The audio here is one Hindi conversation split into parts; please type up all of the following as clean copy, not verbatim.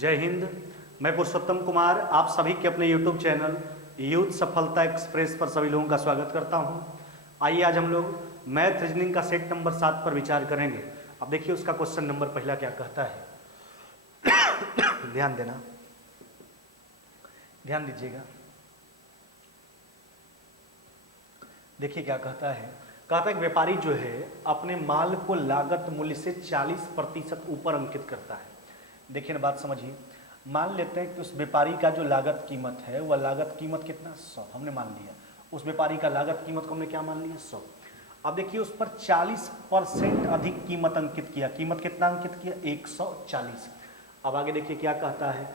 जय हिंद। मैं पुरुषोत्तम कुमार आप सभी के अपने YouTube चैनल यूथ सफलता एक्सप्रेस पर सभी लोगों का स्वागत करता हूं। आइए आज हम लोग मैथ रीजनिंग का सेट नंबर 7 पर विचार करेंगे। अब देखिए उसका क्वेश्चन नंबर पहला क्या कहता है। ध्यान देना, ध्यान दीजिएगा। देखिए क्या कहता है। कहता है व्यापारी जो है अपने माल को लागत मूल्य से 40% ऊपर अंकित करता है। देखिए ना, बात समझिए। मान लेते हैं कि उस व्यापारी का जो लागत कीमत है वह लागत कीमत कितना 100 हमने मान लिया। उस व्यापारी का लागत कीमत को हमने क्या मान लिया 100। अब देखिए उस पर 40% अधिक कीमत अंकित किया। कीमत कितना अंकित किया 140। अब आगे देखिए क्या कहता है।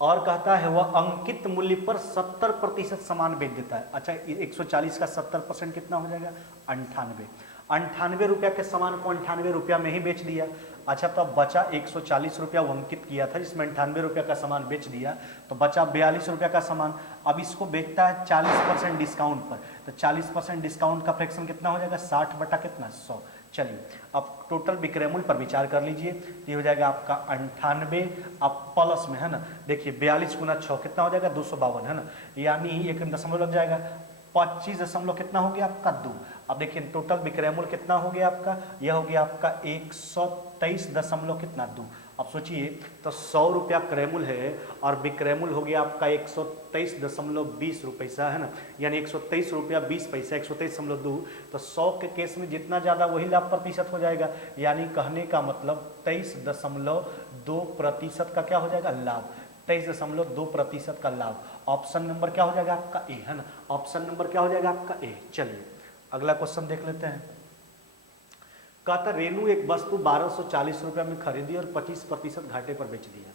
और कहता है वह अंकित मूल्य पर 70% सामान बेच देता है। अच्छा 140 का 70% कितना हो जाएगा 98। 98 रुपया के सामान को 98 रुपया में ही बेच दिया। अच्छा तो अब बचा 140 रुपया वो अंकित किया था जिसमें 98 रुपया का सामान बेच दिया, तो बचा 42 रुपया का सामान। अब इसको बेचता है 40% डिस्काउंट पर, तो 40% डिस्काउंट का फ्रैक्शन कितना हो जाएगा 60 बटा कितना 100। चलिए अब टोटल विक्रय मूल्य पर विचार कर लीजिए। ये हो जाएगा आपका 98 अब प्लस में है ना, देखिए 42 गुना 6 कितना हो जाएगा 252 है ना, यानी एक दशमलव लग जाएगा 25 दशमलव कितना हो गया आपका 2। अब देखिए टोटल विक्रय मूल्य कितना हो गया आपका, यह हो गया आपका 123 दशमलव कितना 2। अब सोचिए तो 100 रुपया क्रय मूल्य है और विक्रय मूल्य हो गया आपका 123.20 रुपैसा है ना, यानी 123 रुपया 20 पैसा 123.2। तो 100 के केस में जितना ज़्यादा वही लाभ प्रतिशत हो जाएगा, यानी कहने का मतलब 23.2% का क्या हो जाएगा लाभ, 23.2% का लाभ। ऑप्शन नंबर क्या हो जाएगा आपका ए है ना, ऑप्शन नंबर क्या हो जाएगा आपका ए। चलिए अगला क्वेश्चन देख लेते हैं। कहता रेनू एक वस्तु 1240 रुपया में खरीदी और 25% घाटे पर बेच दिया।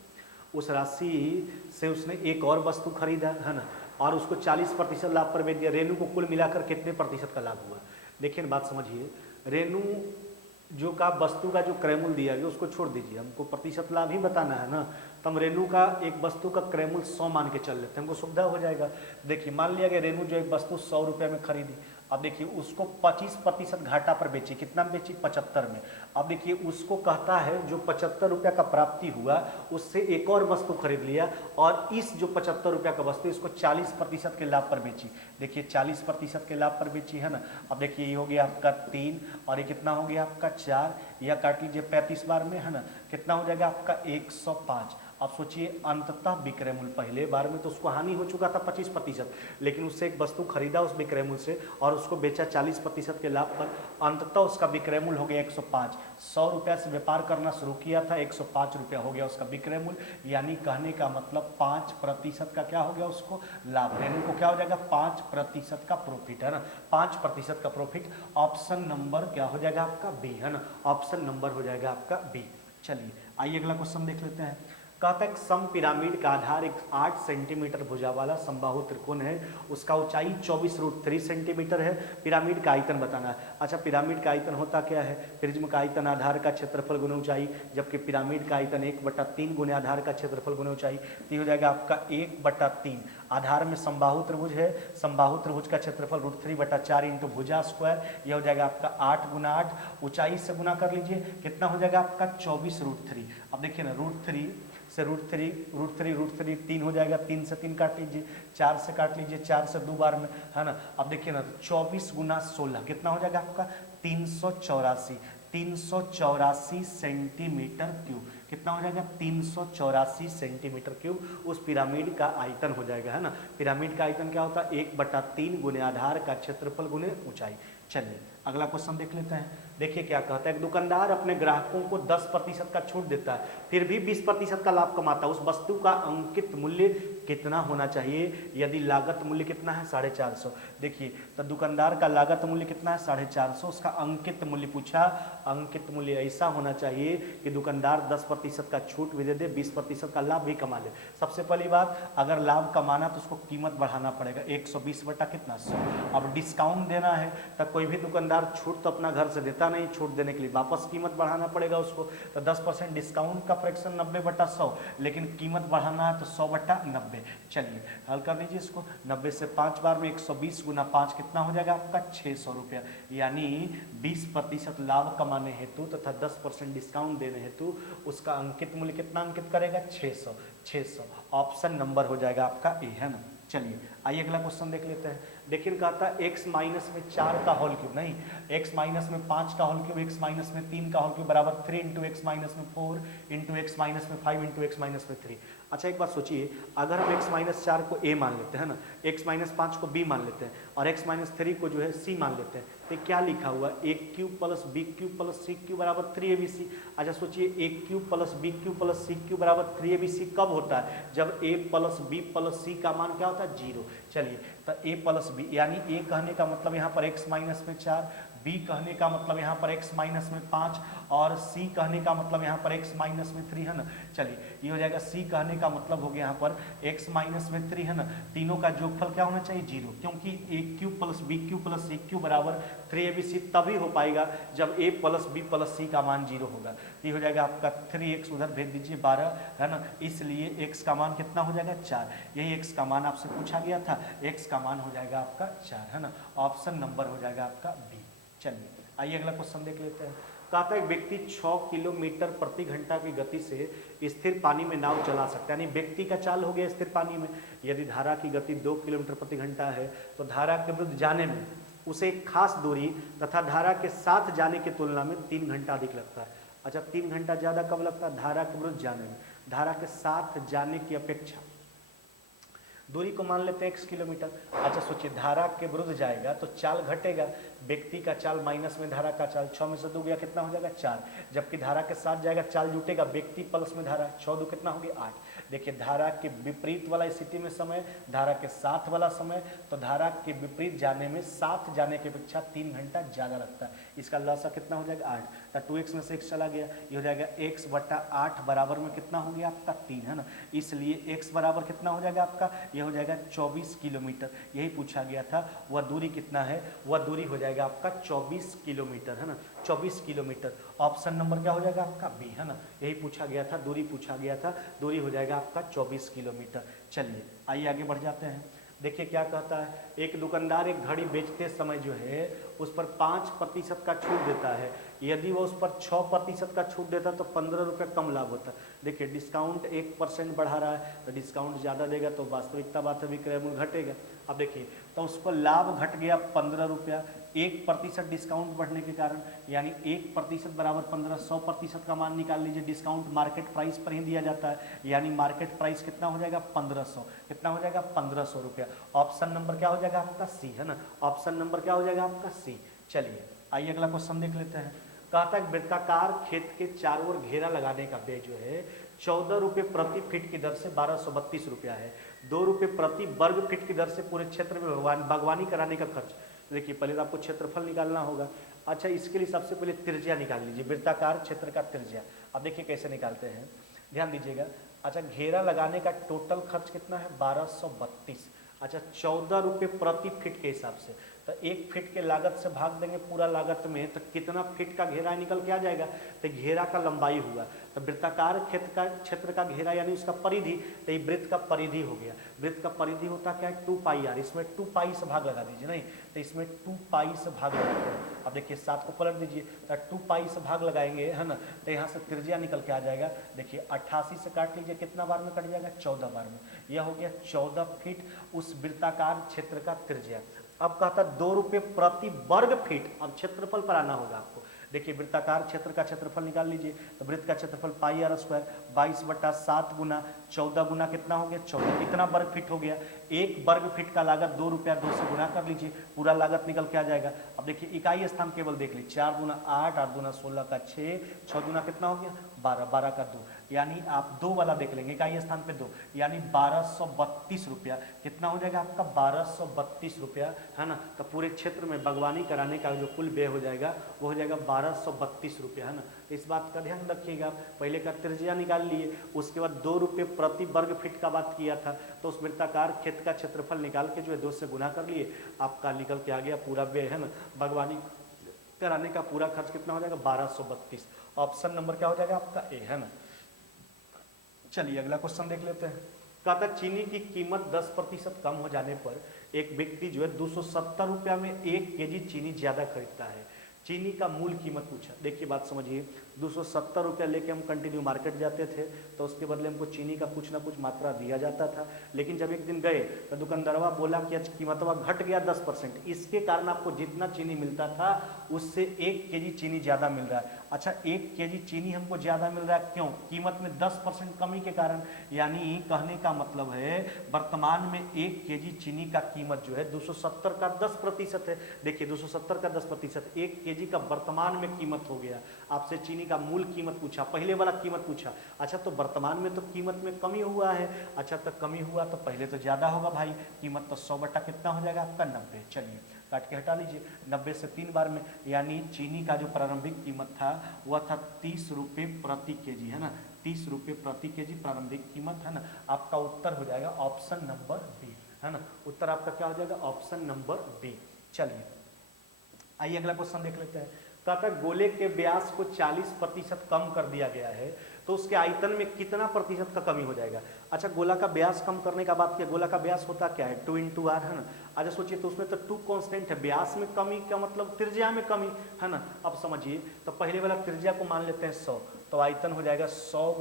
उस राशि से उसने एक और वस्तु खरीदा है ना, और उसको 40% लाभ पर बेच दिया। रेनू को कुल मिलाकर कितने प्रतिशत का लाभ हुआ। देखिए बात समझिए। रेनू जो का वस्तु का जो क्रय मूल्य दिया गया उसको छोड़ दीजिए, हमको प्रतिशत लाभ ही बताना है ना, तो हम रेनू का एक वस्तु का क्रय मूल्य 100 मान के चल लेते हैं, हमको सुविधा हो जाएगा। देखिए मान लिया गया रेनू जो एक वस्तु 100 रुपये में खरीदी, अब देखिए उसको 25% घाटा पर बेची। कितना बेची 75 में। अब देखिए उसको कहता है जो 75 रुपया का प्राप्ति हुआ उससे एक और वस्तु खरीद लिया और इस जो 75 रुपया का वस्तु इसको 40% के लाभ पर बेची। देखिए 40% के लाभ पर बेची है ना। अब देखिए ये हो गया आपका 3 और ये कितना हो गया आपका 4, या काट लीजिए 35 बार में है ना, कितना हो जाएगा आपका 105। अब सोचिए अंततः विक्रय मूल्य पहले बार में तो उसको हानि हो चुका था 25%, लेकिन उससे एक वस्तु खरीदा उस विक्रय मूल्य से और उसको बेचा 40% के लाभ पर, अंततः उसका विक्रय मूल्य हो गया 105। 100 रुपया से व्यापार करना शुरू किया था, 105 रुपया हो गया उसका विक्रय मूल्य, यानी कहने का मतलब 5% का क्या हो गया उसको लाभ। रेनू को क्या हो जाएगा 5% का प्रॉफिट है ना, 5% का प्रॉफिट। ऑप्शन नंबर क्या हो जाएगा आपका बी है ना, ऑप्शन नंबर हो जाएगा आपका बी। चलिए आइए अगला क्वेश्चन देख लेते हैं। कहता है सम पिरामिड का आधार एक 8 सेंटीमीटर भुजा वाला समबाहु त्रिकोण है, उसका ऊंचाई 24√3 सेंटीमीटर है। पिरामिड का आयतन बताना है। अच्छा पिरामिड का आयतन होता क्या है, प्रिज्म का आयतन आधार का क्षेत्रफल गुना ऊंचाई, जबकि पिरामिड का आयतन 1/3 गुने आधार का क्षेत्रफल गुना ऊंचाई। तो हो जाएगा आपका 1/3। आधार में समबाहु त्रिभुज है, समबाहु त्रिभुज का क्षेत्रफल √3/4 इंटू भुजा स्क्वायर, यह हो जाएगा आपका 8 गुना 8, ऊंचाई से गुना कर लीजिए कितना हो जाएगा आपका 24√3। अब देखिए ना √3 से √3 3 हो जाएगा, 3 से 3 काट लीजिए, 4 से काट लीजिए, 4 से 2 बार में है ना। अब देखिए ना 24 गुना 16 कितना हो जाएगा आपका 384 सेंटीमीटर क्यूब। कितना हो जाएगा 384 सेंटीमीटर क्यूब उस पिरामिड का आयतन हो जाएगा है ना। पिरामिड का आयतन क्या होता है 1/3 गुने आधार का क्षेत्रफल गुने ऊंचाई। चलिए अगला क्वेश्चन देख लेते हैं। देखिए क्या कहता है, दुकानदार अपने ग्राहकों को 10% का छूट देता है फिर भी 20% का लाभ कमाता है। उस वस्तु का अंकित मूल्य कितना होना चाहिए यदि लागत मूल्य कितना है 450। देखिए तो दुकानदार का लागत मूल्य कितना है 450, उसका अंकित मूल्य पूछा। अंकित मूल्य ऐसा होना चाहिए कि दुकानदार 10% का छूट भी दे दे, 20% का लाभ भी कमा ले। सबसे पहली बात अगर लाभ कमाना तो उसको कीमत बढ़ाना पड़ेगा 120 बटा कितना 100। अब डिस्काउंट देना है तो कोई भी दुकानदार छूट तो अपना घर से देता नहीं, छूट देने के लिए वापस कीमत बढ़ाना पड़ेगा उसको। तो 10% डिस्काउंट का फ्रैक्शन 90/100, लेकिन कीमत बढ़ाना है तो 100/90। 90। चलिए हल कर लीजिए इसको, 90 से 5 बार में 120 गुना 5 कितना हो जाएगा आपका 600 रुपया, यानी 20% लाभ कमाने हेतु तथा 10% डिस्काउंट देने हेतु उसका अंकित मूल्य कितना अंकित करेगा 600। 600 ऑप्शन नंबर हो जाएगा आपका ए, है ना। चलिए आइए अगला क्वेश्चन देख लेते हैं। देखिए कहता है x माइनस में 4 का होल क्यूब, नहीं x माइनस में 5 का होल क्यूब, x माइनस में 3 का होल क्यूब बराबर 3 इंटू एक्स माइनस में 4 इंटू एक्स माइनस में 5 इंटू एक्स माइनस में 3। अच्छा एक बात सोचिए, अगर हम x माइनस 4 को a मान लेते हैं ना, x माइनस 5 को b मान लेते हैं और x माइनस 3 को जो है c मान लेते हैं, तो क्या लिखा हुआ है a cube plus b cube plus c cube बराबर 3abc। अच्छा सोचिए a cube plus b cube plus c cube बराबर 3abc कब होता है, जब a plus b plus c का मान क्या होता है 0। चलिए तो a प्लस b, यानी a कहने का मतलब यहाँ पर x माइनस में 4, b कहने का मतलब यहाँ पर x माइनस में 5 और c कहने का मतलब यहाँ पर x माइनस में 3, है ना। चलिए ये हो जाएगा c कहने का मतलब हो गया यहाँ पर x माइनस में 3, है ना। तीनों का जोगफल क्या होना चाहिए 0, क्योंकि a cube plus b cube plus c cube बराबर 3abc तभी हो पाएगा जब a plus b plus c का मान 0 होगा। ये हो जाएगा आपका 3x उधर भेज दीजिए 12, है ना, इसलिए x का मान कितना हो जाएगा 4। यही x का मान आपसे पूछा गया था, x का मान हो जाएगा आपका 4, है ना। ऑप्शन नंबर हो जाएगा आपका बी। चलिए आइए अगला क्वेश्चन देख लेते हैं। कहता है एक व्यक्ति 6 किलोमीटर प्रति घंटा की गति से स्थिर पानी में नाव चला सकता है, यानी व्यक्ति का चाल हो गया स्थिर पानी में। यदि धारा की गति 2 किलोमीटर प्रति घंटा है तो धारा के विरुद्ध जाने में उसे एक खास दूरी तथा धारा के साथ जाने की तुलना में 3 घंटा अधिक लगता है। अच्छा 3 घंटा ज़्यादा कब लगता है, धारा के विरुद्ध जाने में, धारा के साथ जाने की अपेक्षा। दूरी को मान लेते हैं x किलोमीटर। अच्छा सोचिए धारा के विरुद्ध जाएगा तो चाल घटेगा, व्यक्ति का चाल माइनस में धारा का चाल, 6 में से 2 गया कितना हो जाएगा 4, जबकि धारा के साथ जाएगा चाल जुटेगा, व्यक्ति प्लस में धारा, 6 2 कितना हो गया 8। देखिए धारा के विपरीत वाला स्थिति में समय, धारा के साथ वाला समय, तो धारा के विपरीत जाने में साथ जाने की अपेक्षा 3 घंटा ज़्यादा लगता है। इसका लसा कितना हो जाएगा 8, तो 2x में से x चला गया, ये हो जाएगा x बटा 8 बराबर में कितना हो गया आपका 3, है ना। इसलिए x बराबर कितना हो जाएगा आपका, ये हो जाएगा 24 किलोमीटर। यही पूछा गया था, वह दूरी कितना है, वह दूरी हो जाएगा आपका 24 किलोमीटर, है ना, 24 किलोमीटर। ऑप्शन नंबर क्या हो जाएगा आपका बी, है ना। यही पूछा गया था, दूरी पूछा गया था, दूरी हो जाएगा आपका 24 किलोमीटर। चलिए आइए आगे बढ़ जाते हैं। देखिए क्या कहता है, एक दुकानदार एक घड़ी बेचते समय जो है उस पर 5% का छूट देता है, यदि वो उस पर 6% का छूट देता तो 15 रुपये कम लाभ होता। देखिए डिस्काउंट 1% बढ़ा रहा है तो डिस्काउंट ज़्यादा देगा तो वास्तविकता बात है विक्रय मूल्य घटेगा। अब देखिए तो उसको लाभ घट गया 15 रुपया, 1% डिस्काउंट बढ़ने के कारण, यानी 1% बराबर 15, 100% का मान निकाल लीजिए। डिस्काउंट मार्केट प्राइस पर ही दिया जाता है, यानी मार्केट प्राइस कितना हो जाएगा 1500, कितना हो जाएगा 1500 रुपया। ऑप्शन नंबर क्या हो जाएगा आपका सी, है ना। ऑप्शन नंबर क्या हो जाएगा आपका सी। चलिए आइए अगला क्वेश्चन देख लेते हैं। कहता है वृत्ताकार खेत के चारों ओर घेरा लगाने का व्यय जो है 14 रुपये प्रति फीट की दर से 1232 रुपया है। 2 रुपये प्रति वर्ग फीट की दर से पूरे क्षेत्र में बागवानी कराने का खर्च। देखिए पहले तो आपको क्षेत्रफल निकालना होगा। अच्छा इसके लिए सबसे पहले त्रिज्या निकाल लीजिए, वृत्ताकार क्षेत्र का त्रिज्या। अब देखिए कैसे निकालते हैं, ध्यान दीजिएगा। अच्छा घेरा लगाने का टोटल खर्च कितना है 1232। अच्छा 14 रुपये प्रति फीट के हिसाब से, तो 1 फीट के लागत से भाग देंगे पूरा लागत में, तो कितना फीट का घेरा निकल के आ जाएगा, तो घेरा का लंबाई हुआ। तो वृत्ताकार क्षेत्र का घेरा यानी उसका परिधि, तो ये वृत्त का परिधि हो गया। वृत्त का परिधि होता क्या है 2πr, इसमें 2π से भाग लगा दीजिए, नहीं तो इसमें 2π से भाग लगाते हैं। अब देखिए 7 को पलट दीजिए, तो 2π से भाग लगाएंगे, है ना, तो यहाँ से त्रिज्या निकल के आ जाएगा। देखिए 88 से काट लीजिए, कितना बार में कट जाएगा 14 बार में। यह हो गया 14 फीट उस वृत्ताकार क्षेत्र का त्रिज्या। अब कहता 2 रुपये प्रति वर्ग फीट। अब क्षेत्रफल पर आना होगा आपको। देखिए वृत्ताकार क्षेत्र का क्षेत्रफल निकाल लीजिए, तो वृत्त का क्षेत्रफल πr² 22/7 गुना 14 गुना कितना हो गया 14, कितना वर्ग फीट हो गया। 1 वर्ग फीट का लागत 2 रुपया, 2 से गुना कर लीजिए, पूरा लागत निकल के आ जाएगा। अब देखिए इकाई स्थान केवल देख लीजिए, 4 दूना 8, 8 दूना 16 का 6, 6 दूना कितना हो गया 12, 12 का 2, यानी आप 2 वाला देख लेंगे, इकाई स्थान पे 2, यानी 1232 रुपया। कितना हो जाएगा आपका 1232 रुपया, है ना। तो पूरे क्षेत्र में बागवानी कराने का जो कुल व्यय हो जाएगा वो हो जाएगा 1232 रुपया, है ना। इस बात का ध्यान रखिएगा। पहले का त्रिज्या निकाल लिए, उसके बाद 2 रुपये प्रति वर्ग फीट का बात किया था, तो उस वृत्ताकार खेत का क्षेत्रफल निकाल के जो है 2 से गुना कर लिए, आपका निकल के आ गया पूरा व्यय, है ना। बागवानी कराने का पूरा खर्च कितना हो जाएगा 1232। ऑप्शन नंबर क्या हो जाएगा आपका ए, है ना। चलिए अगला क्वेश्चन देख लेते हैं। कहता है चीनी की कीमत 10% कम हो जाने पर एक व्यक्ति जो है 270 रुपया में 1 केजी चीनी ज्यादा खरीदता है। चीनी का मूल कीमत पूछा, देखिए बात समझिए, 270 रुपया लेके हम कंटिन्यू मार्केट जाते थे तो उसके बदले हमको चीनी का कुछ ना कुछ मात्रा दिया जाता था, लेकिन जब एक दिन गए तो दुकानदारवा बोला कि आज कीमतवा घट गया 10%, इसके कारण आपको जितना चीनी मिलता था उससे 1 केजी चीनी ज़्यादा मिल रहा है। अच्छा 1 केजी चीनी हमको ज़्यादा मिल रहा है क्यों? कीमत में 10% कमी के कारण। यानी कहने का मतलब है वर्तमान में 1 केजी चीनी का कीमत जो है 270 का 10% है। देखिए 270 का 10%, 1 केजी का वर्तमान में कीमत हो गया। आपसे चीनी का मूल कीमत पूछा, पहले वाला कीमत पूछा। अच्छा तो वर्तमान में तो कीमत में कमी हुआ है। अच्छा तो कमी हुआ तो पहले तो ज़्यादा होगा भाई, कीमत तो 100 बटा कितना हो जाएगा आपका 90। चलिए काट के हटा लीजिए, 90 से 3 बार में, यानी चीनी का जो प्रारंभिक कीमत था वह था 30 रुपये प्रति केजी, है ना, 30 रुपये प्रति केजी प्रारंभिक कीमत, है ना। आपका उत्तर हो जाएगा ऑप्शन नंबर बी, है ना। उत्तर आपका क्या हो जाएगा? Option number B. चलिए आइए अगला क्वेश्चन देख लेते हैं। कहता है गोले के व्यास को 40% कम कर दिया गया है तो उसके आयतन में कितना प्रतिशत का कमी हो जाएगा? अच्छा गोला का व्यास कम करने का बात किया, गोला का व्यास होता क्या है? 2 × r, है ना। अच्छा सोचिए तो उसमें तो 2 कांस्टेंट है, व्यास में कमी का मतलब त्रिज्या में कमी, है ना। अब समझिए तो पहले वाला त्रिज्या को मान लेते हैं 100, तो आयतन हो जाएगा 100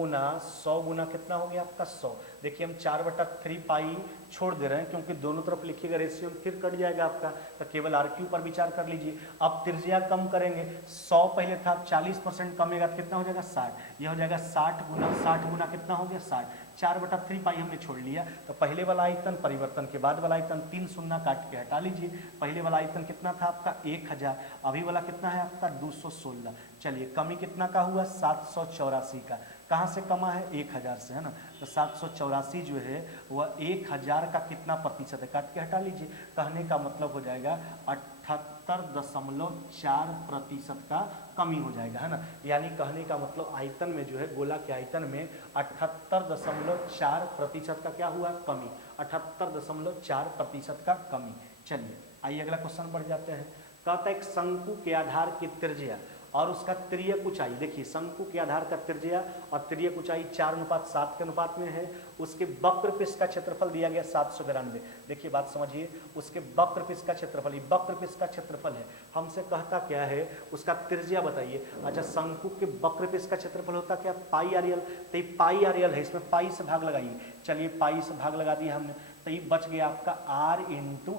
गुना कितना हो गया आपका 100। देखिए हम 4/3 पाई छोड़ दे रहे हैं क्योंकि दोनों तरफ लिखिएगा रेशियो फिर कट जाएगा आपका, तो केवल RQ पर विचार कर लीजिए। अब त्रिज्या कम करेंगे, 100 पहले था, 40% कमेगा कितना हो जाएगा 60, यह हो जाएगा 60 गुना कितना हो गया 60, 4/3 पाई हमने छोड़ लिया। तो पहले वाला आयतन परिवर्तन के बाद वाला आयतन 3 शून्य काट के हटा लीजिए। पहले वाला आयतन कितना था आपका 1000, अभी वाला कितना है आपका 216। चलिए कमी कितना का हुआ 784 का, कहाँ से कमा है 1000 से, है ना। तो 784 जो है वह 1000 का कितना प्रतिशत है? काट के हटा लीजिए। कहने का मतलब हो जाएगा 78.4% का कमी हो जाएगा, है ना। यानी कहने का मतलब आयतन में जो है गोला के आयतन में 78.4% का क्या हुआ कमी, 78.4% का कमी। चलिए आइए अगला क्वेश्चन बढ़ जाते हैं। कहता है एक शंकु के आधार की त्रिज्या और उसका तिर्यक ऊंचाई, देखिए शंकु के आधार का त्रिज्या और तिर्यक ऊंचाई 4:7 के अनुपात में है। उसके वक्रपृष्ठ का क्षेत्रफल दिया गया 792। देखिए बात समझिए, उसके वक्रपृष्ठ का क्षेत्रफल, ये वक्रपृष्ठ का क्षेत्रफल है, हमसे कहता क्या है उसका त्रिज्या बताइए। अच्छा शंकु के वक्रपृष्ठ का क्षेत्रफल होता क्या पाई आर एल, तो ये पाई आर एल है, इसमें पाई से भाग लगाइए। चलिए पाई से भाग लगा दिया हमने, तो ये बच गया आपका R ×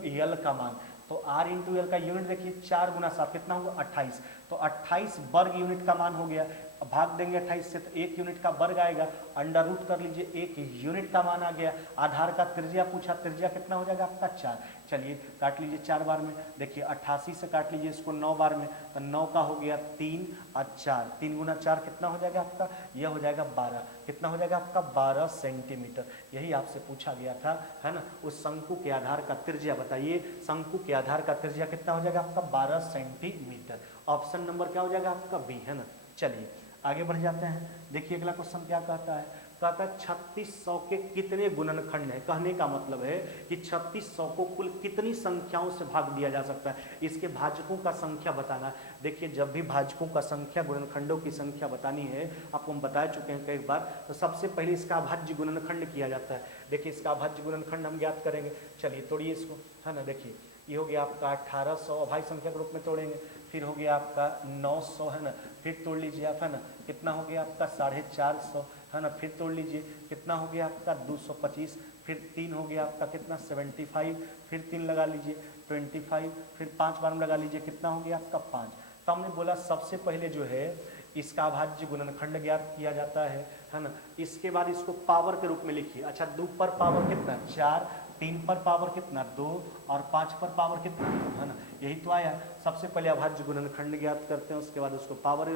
एल का मान। तो R × एल का यूनिट देखिए 4 × 7 कितना हुआ 28, तो 28 वर्ग यूनिट का मान हो गया। भाग देंगे 28 से तो 1 यूनिट का वर्ग आएगा, अंडर रूट कर लीजिए 1 यूनिट का मान आ गया। आधार का त्रिज्या पूछा, त्रिज्या कितना हो जाएगा आपका 4। चलिए काट लीजिए 4 बार में, देखिए 88 से काट लीजिए इसको 9 बार में, तो 9 का हो गया 3 और 4, 3 × 4 कितना हो जाएगा आपका, यह हो जाएगा 12, कितना हो जाएगा आपका 12 सेंटीमीटर। यही आपसे पूछा गया था, है ना। उस शंकु के आधार का त्रिज्या बताइए, शंकु के आधार का त्रिज्या कितना हो जाएगा आपका 12 सेंटीमीटर। ऑप्शन नंबर क्या हो जाएगा आपका बी, है ना। चलिए आगे बढ़ जाते हैं। देखिए अगला क्वेश्चन क्या कहता है, कहता है 3600 के कितने गुणनखंड है? कहने का मतलब है कि 3600 को कुल कितनी संख्याओं से भाग दिया जा सकता है, इसके भाजकों का संख्या बताना। देखिए जब भी भाजकों का संख्या गुणनखंडों की संख्या बतानी है, आपको हम बता चुके हैं कई बार, तो सबसे पहले इसका अभाज्य गुणनखंड किया जाता है। देखिए इसका अभाज्य गुणनखंड हम ज्ञात करेंगे, चलिए तोड़िए इसको, है ना। देखिए ये हो गया आपका 1800, अभाज्य संख्या के रूप में तोड़ेंगे, फिर हो गया आपका 900, है ना, फिर तोड़ लीजिए आप, है ना, कितना हो गया आपका 450, है ना, फिर तोड़ लीजिए कितना हो गया आपका 225, फिर 3 हो गया आपका कितना 75, फिर 3 लगा लीजिए 25, फिर 5 बार में लगा लीजिए कितना हो गया आपका 5। तो हमने बोला सबसे पहले जो है इसका अभाज्य गुणनखंड ज्ञात किया जाता है ना। इसके बाद इसको पावर के रूप में लिखिए। अच्छा 2 पर पावर कितना 4, 3 पर पावर कितना 2 और 5 पर पावर कितना 2, है ना। यही तो आया। सबसे पहले अभाज्य गुणनखंड ज्ञात करते हैं, उसके बाद उसको पावर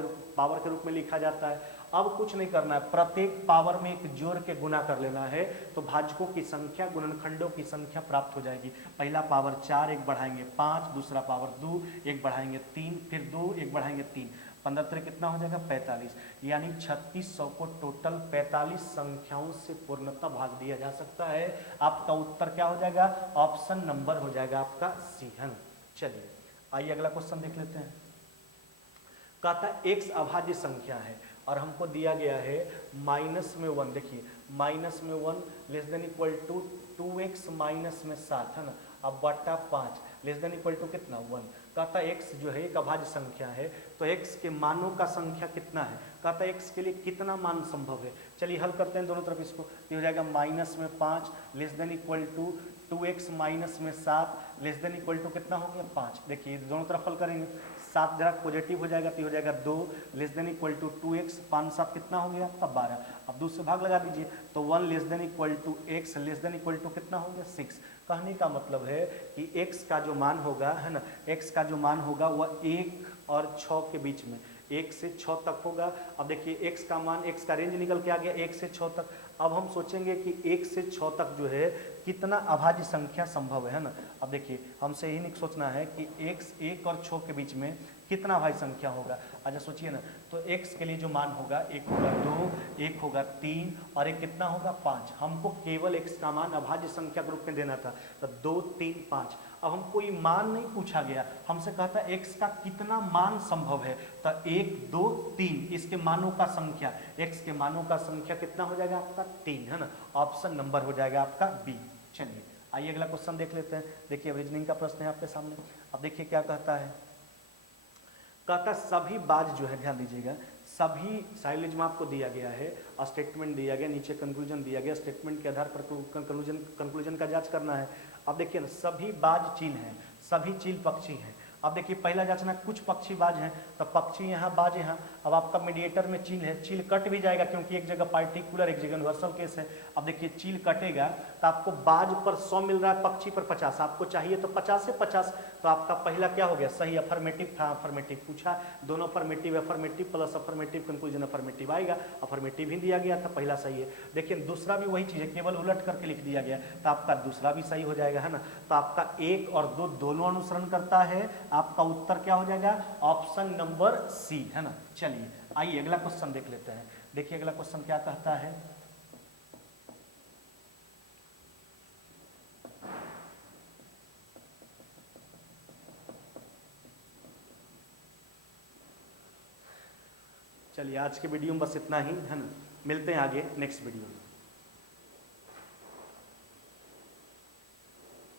के रूप में लिखा जाता है। अब कुछ नहीं करना है, प्रत्येक पावर में एक जोड़ के गुना कर लेना है, तो भाजकों की संख्या गुणनखंडों की संख्या प्राप्त हो जाएगी। पहला पावर 4, एक बढ़ाएंगे 5, दूसरा पावर 2, एक बढ़ाएंगे 3, फिर 2, एक बढ़ाएंगे 3, 15 कितना हो जाएगा 45। यानी 3600 को टोटल 45 संख्याओं से पूर्णतः भाग दिया जा सकता है। आपका उत्तर क्या हो जाएगा, ऑप्शन नंबर हो जाएगा आपका सी, है ना। चलिए आइए अगला क्वेश्चन देख लेते हैं। कहता है x अभाज्य संख्या है और हमको दिया गया है माइनस में 1, देखिए माइनस में 1 less than equal to 2x minus में 7 है ना, अब बटा 5 लेस देन इक्वल टू कितना 1। कहता x जो है एक अभाज्य संख्या है, तो x के मानों का संख्या कितना है, कहता x के लिए कितना मान संभव है। चलिए हल करते हैं दोनों तरफ इसको, ये हो जाएगा माइनस में 5 less than equal to 2x minus में 7 लेस देन इक्वल टू कितना हो गया 5। देखिए दोनों तरफ हल करेंगे, 7 जरा पॉजिटिव हो जाएगा तो हो जाएगा 2 less than equal to 2x 5 7 कितना हो गया तब 12। अब 2 से भाग लगा दीजिए तो 1 less than equal to x less than equal to कितना हो गया 6। कहने का मतलब है कि x का जो मान होगा है ना, x का जो मान होगा वह 1 और 6 के बीच में 1 से 6 तक होगा। अब देखिए x का मान, x का रेंज निकल के आ गया 1 से 6 तक। अब हम सोचेंगे कि 1 से 6 तक जो है कितना अभाज्य संख्या संभव है ना। अब देखिए हमसे यही नहीं सोचना है कि x 1 और 6 के बीच में कितना अभाज्य संख्या होगा। अच्छा सोचिए ना, तो x के लिए जो मान होगा एक होगा 2, एक होगा 3 और एक कितना होगा 5। हमको केवल x का मान अभाज्य संख्या के रूप में देना था, तो 2 3 5। अब हमको ये मान नहीं पूछा गया, हमसे कहता है x का कितना मान संभव है, तो 1 2 3 इसके मानों का संख्या, x के मानों का संख्या कितना हो जाएगा आपका 3 है ना। ऑप्शन नंबर हो जाएगा आपका बी। चलिए आइए अगला क्वेश्चन देख लेते हैं। देखिए रीजनिंग का प्रश्न है आपके सामने। अब देखिए क्या कहता है, कहता सभी बाज जो है, ध्यान दीजिएगा, सभी साइलेज में आपको दिया गया है, स्टेटमेंट दिया गया, नीचे कंक्लूजन दिया गया, स्टेटमेंट के आधार पर कंक्लूजन का जांच करना है। अब देखिए ना, सभी बाज चील हैं, सभी चील पक्षी हैं। अब देखिए पहला जांचना, कुछ पक्षी बाज हैं तो पक्षी यहाँ बाज यहाँ। अब आपका मीडिएटर में चील है, चील कट भी जाएगा क्योंकि एक जगह पार्टिकुलर एक जगह यूनिवर्सल केस है। अब देखिए चील कटेगा तो आपको बाज पर 100 मिल रहा है, पक्षी पर 50, आपको चाहिए तो 50 से 50। तो आपका पहला क्या हो गया सही, अफर्मेटिव था, अफर्मेटिव पूछा, दोनों affirmative, affirmative plus affirmative, conclusion affirmative आएगा, अफर्मेटिव ही दिया गया था, पहला सही है। देखिए दूसरा भी वही चीज़ है, केवल उलट करके लिख दिया गया, तो आपका दूसरा भी सही हो जाएगा है ना। तो आपका 1 और 2 दोनों अनुसरण करता है, आपका उत्तर क्या हो जाएगा ऑप्शन नंबर सी है ना। चलिए आइए अगला क्वेश्चन देख लेते हैं। देखिए अगला क्वेश्चन क्या कहता है, चलिए आज के वीडियो में बस इतना ही है ना, मिलते हैं आगे नेक्स्ट वीडियो में।